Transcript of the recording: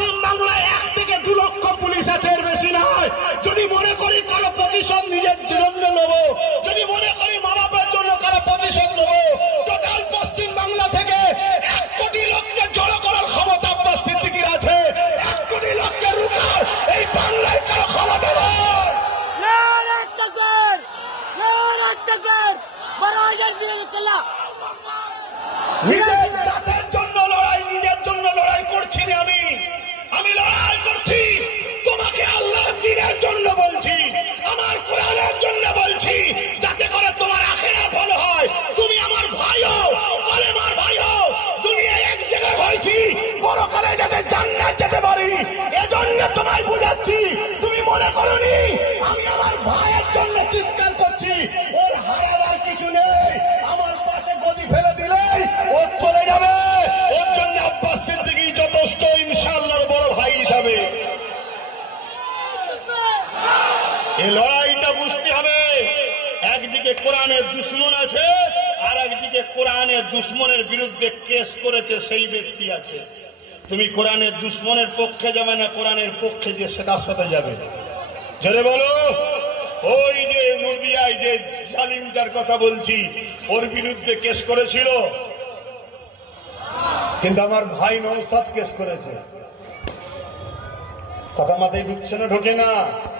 পশ্চিম বাংলায় 1 থেকে 2 লক্ষ পুলিশ আছে, এর বেশি নয়। যদি মনে করি কারো প্রতিশোধ নিজের জন্য নেব, যদি মনে করি মা বাবার জন্য কারো প্রতিশোধ নেব, টোটাল পশ্চিম বাংলা থেকে 1 কোটি লোককে জড়ো করার ক্ষমতা আব্বাস সিদ্দিকীর আছে। 1 কোটি লোককে রুখার এই বাংলায় কারো ক্ষমতা নেই। নিজের জাতের জন্য লড়াই, নিজের জন্য লড়াই করছি না আমি লড়াই করছি তোমাকে আল্লাহর দ্বীনের জন্য বলছি, আমার কোরআনের জন্য বলছি, যাতে করে তোমার আখিরাত ভালো হয়। তুমি আমার ভাই হও, কলেমার ভাই হও, দুনিয়ায় এক জায়গায় হয়েছি, পরকালে যাতে জান্নাত যেতে পারি, এজন্য তোমায় বুঝাচ্ছি। তুমি মনে করোনি আমি আমার ভাইয়ের জন্য চিৎকার করছি, ওর হারাবার কিছু নেই। আমার পাশে গদি ফেলে দিলেই ও চলে যাবে। ওর জন্য আব্বাস সিদ্দিকী যথেষ্ট, ইনশাআল্লাহর বড় ভাই হিসাবে। এই লড়াইটা বুঝতে হবে। একদিকে কোরআনের দুশ্মন আছে, আর একদিকে কোরআনের দুশ্মনের বিরুদ্ধে কেস করেছে সেই ব্যক্তি আছে। তুমি কোরআনের দুশ্মনের পক্ষে যাবে না কোরআনের পক্ষে যে সেটার সাথে যাবে? জোরে বলো। ওই যে নদিয়ায় যে জালিমটার কথা বলছি, ওর বিরুদ্ধে কেস করেছিল, কিন্তু আমার ভাই নওশাদ কেস করেছে। কথা মাথায় ঢুকছে না, ঢোকে না?